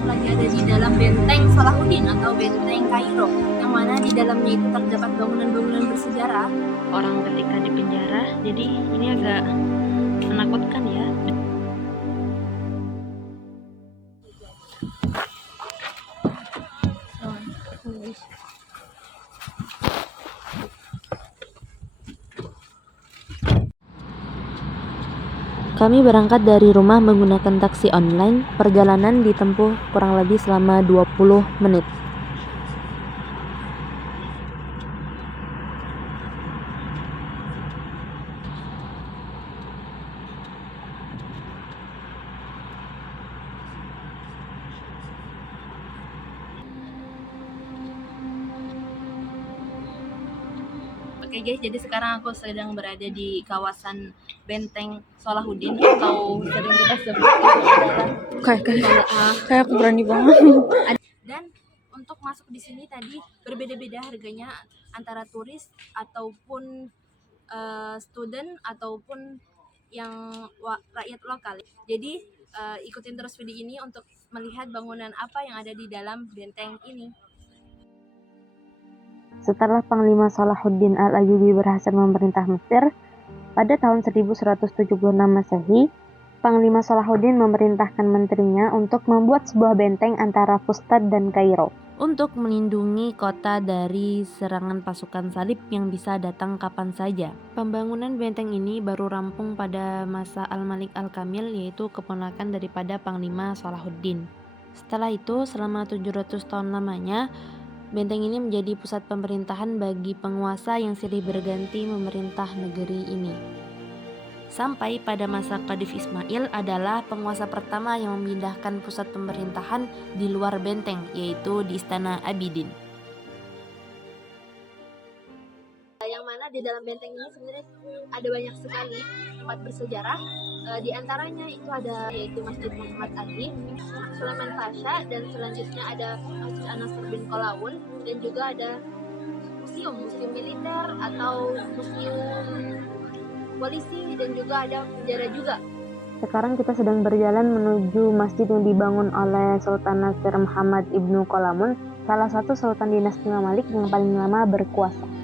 aku lagi ada di dalam benteng Salahuddin atau benteng Kairo, yang mana di dalamnya itu terdapat bangunan-bangunan bersejarah. Orang ketika di penjara, jadi ini agak menakutkan ya. Kami berangkat dari rumah menggunakan taksi online. Perjalanan ditempuh kurang lebih selama 20 menit. Oke guys, jadi sekarang aku sedang berada di kawasan benteng Salahuddin atau sering kita sebut Kayak aku berani banget. Dan untuk masuk di sini tadi berbeda-beda harganya antara turis ataupun student ataupun yang rakyat lokal. Jadi ikutin terus video ini untuk melihat bangunan apa yang ada di dalam benteng ini. Setelah Panglima Salahuddin Al-Ayyubi berhasil memerintah Mesir, pada tahun 1176 Masehi, Panglima Salahuddin memerintahkan menterinya untuk membuat sebuah benteng antara Fustat dan Kairo untuk melindungi kota dari serangan pasukan salib yang bisa datang kapan saja. Pembangunan benteng ini baru rampung pada masa Al-Malik Al-Kamil, yaitu keponakan daripada Panglima Salahuddin. Setelah itu, selama 700 tahun lamanya, benteng ini menjadi pusat pemerintahan bagi penguasa yang silih berganti memerintah negeri ini. Sampai pada masa Khadif Ismail adalah penguasa pertama yang memindahkan pusat pemerintahan di luar benteng, yaitu di Istana Abidin. Yang mana di dalam benteng ini sebenarnya ada banyak sekali tempat bersejarah. Di antaranya itu ada yaitu Masjid Muhammad Ali, Sulaiman Pasha, dan selanjutnya ada Masjid An-Nasr bin Qalaun, dan juga ada museum militer atau museum polisi, dan juga ada penjara juga. Sekarang kita sedang berjalan menuju masjid yang dibangun oleh Sultan Nasir Muhammad Ibnu Qalamun, salah satu sultan dinasti Mamalik yang paling lama berkuasa.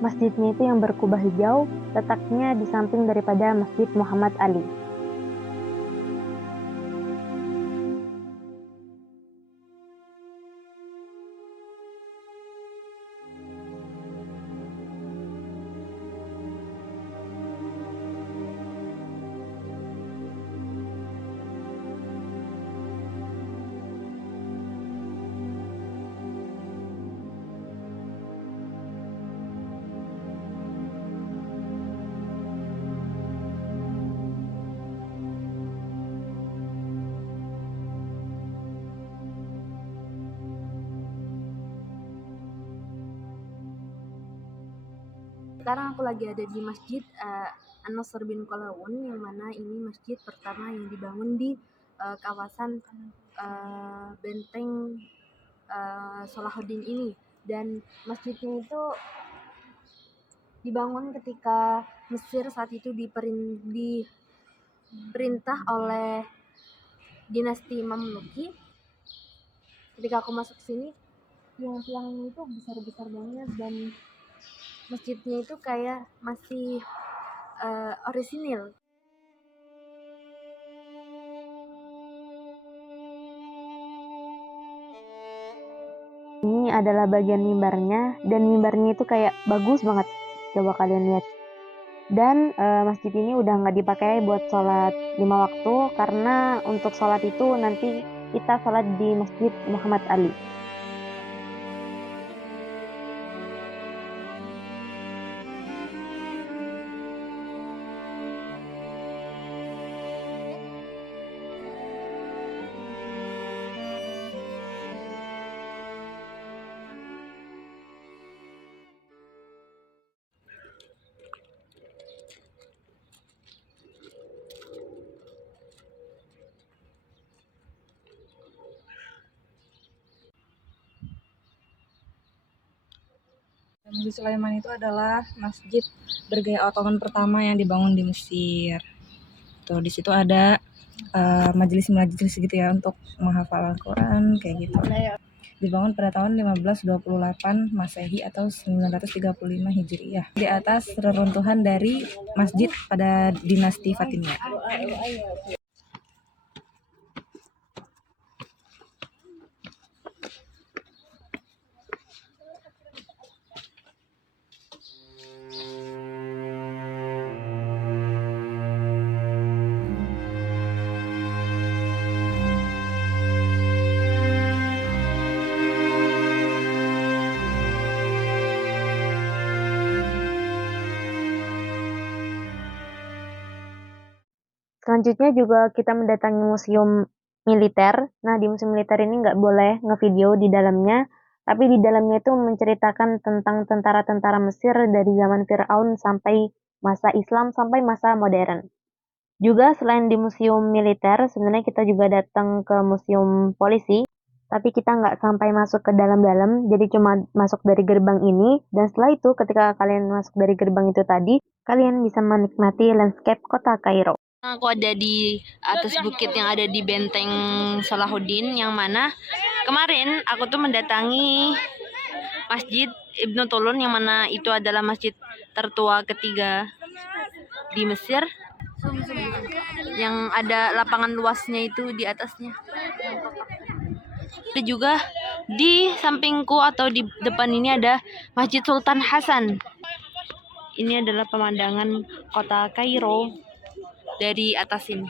Masjidnya itu yang berkubah hijau, letaknya di samping daripada Masjid Muhammad Ali. Sekarang aku lagi ada di Masjid An-Nasr bin Qalaun, yang mana ini masjid pertama yang dibangun di kawasan benteng Salahuddin ini. Dan masjidnya itu dibangun ketika Mesir saat itu diperintah oleh dinasti Mamluki. Ketika aku masuk ke sini, tiang-tiangnya itu besar-besar banget, dan masjidnya itu kayak masih orisinil. Ini adalah bagian mimbarnya, dan mimbarnya itu kayak bagus banget. Coba kalian lihat. Dan masjid ini udah nggak dipakai buat sholat 5 waktu, karena untuk sholat itu nanti kita sholat di Masjid Muhammad Ali. Masjid Sulaiman itu adalah masjid bergaya Ottoman pertama yang dibangun di Mesir. Tuh di situ ada majelis-majelis gitu ya untuk menghafal Al-Quran kayak gitu. Dibangun pada tahun 1528 Masehi atau 935 Hijriah di atas reruntuhan dari masjid pada dinasti Fatimiyah. Selanjutnya juga kita mendatangi museum militer. Nah, di museum militer ini nggak boleh ngevideo di dalamnya, tapi di dalamnya itu menceritakan tentang tentara-tentara Mesir dari zaman Fir'aun sampai masa Islam sampai masa modern. Juga selain di museum militer, sebenarnya kita juga datang ke museum polisi, tapi kita nggak sampai masuk ke dalam-dalam, jadi cuma masuk dari gerbang ini, dan setelah itu ketika kalian masuk dari gerbang itu tadi, kalian bisa menikmati landscape kota Kairo. Aku ada di atas bukit yang ada di benteng Salahuddin, yang mana kemarin aku tuh mendatangi Masjid Ibnu Tulun, yang mana itu adalah masjid tertua ketiga di Mesir, yang ada lapangan luasnya itu di atasnya. Ada juga di sampingku atau di depan ini ada Masjid Sultan Hasan. Ini adalah pemandangan kota Kairo dari atas ini.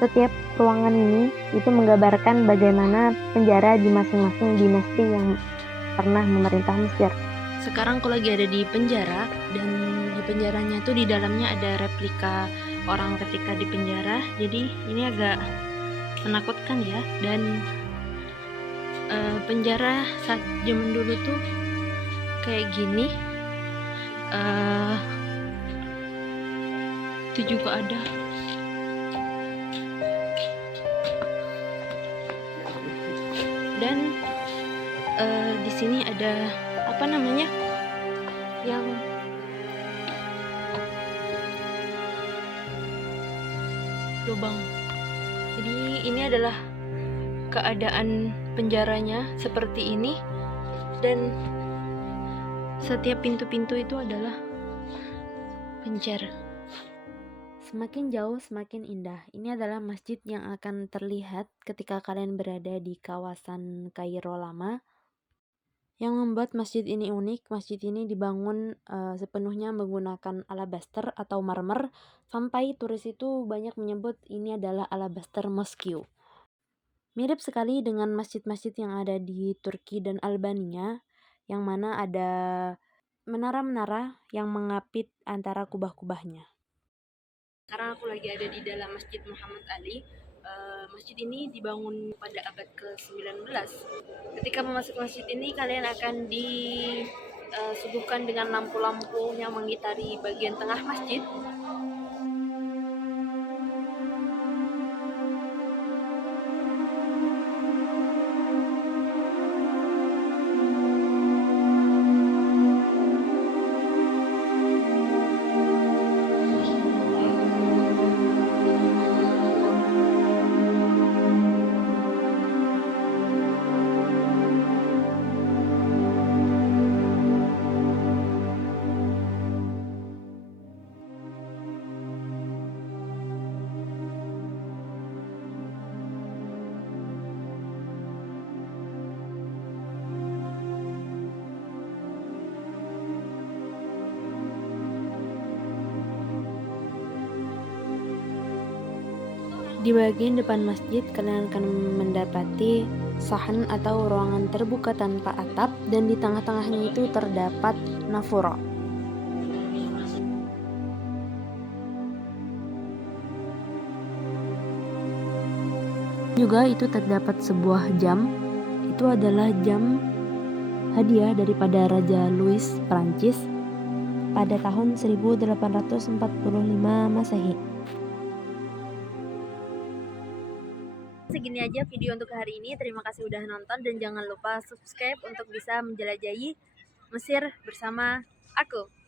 Setiap ruangan ini itu menggambarkan bagaimana penjara di masing-masing dinasti yang pernah memerintah Mesir. Sekarang aku lagi ada di penjara, dan di penjaranya tuh di dalamnya ada replika orang ketika di penjara. Jadi ini agak menakutkan ya. Dan penjara saat zaman dulu tuh kayak gini. Itu juga ada. Dan di sini ada apa namanya, yang lubang. Jadi ini adalah keadaan penjaranya seperti ini, dan setiap pintu-pintu itu adalah penjara. Semakin jauh semakin indah. Ini adalah masjid yang akan terlihat ketika kalian berada di kawasan Kairo lama. Yang membuat masjid ini unik, masjid ini dibangun sepenuhnya menggunakan alabaster atau marmer, sampai turis itu banyak menyebut ini adalah alabaster mosque. Mirip sekali dengan masjid-masjid yang ada di Turki dan Albania, yang mana ada menara-menara yang mengapit antara kubah-kubahnya. Sekarang aku lagi ada di dalam Masjid Muhammad Ali. Masjid ini dibangun pada abad ke-19. Ketika memasuki masjid ini, kalian akan disuguhkan dengan lampu-lampu yang mengitari bagian tengah masjid. Di bagian depan masjid, kalian akan mendapati sahan atau ruangan terbuka tanpa atap, dan di tengah-tengahnya itu terdapat nafura. Juga itu terdapat sebuah jam. Itu adalah jam hadiah daripada Raja Louis Prancis pada tahun 1845 Masehi. Segini aja video untuk hari ini. Terima kasih udah nonton dan jangan lupa subscribe untuk bisa menjelajahi Mesir bersama aku.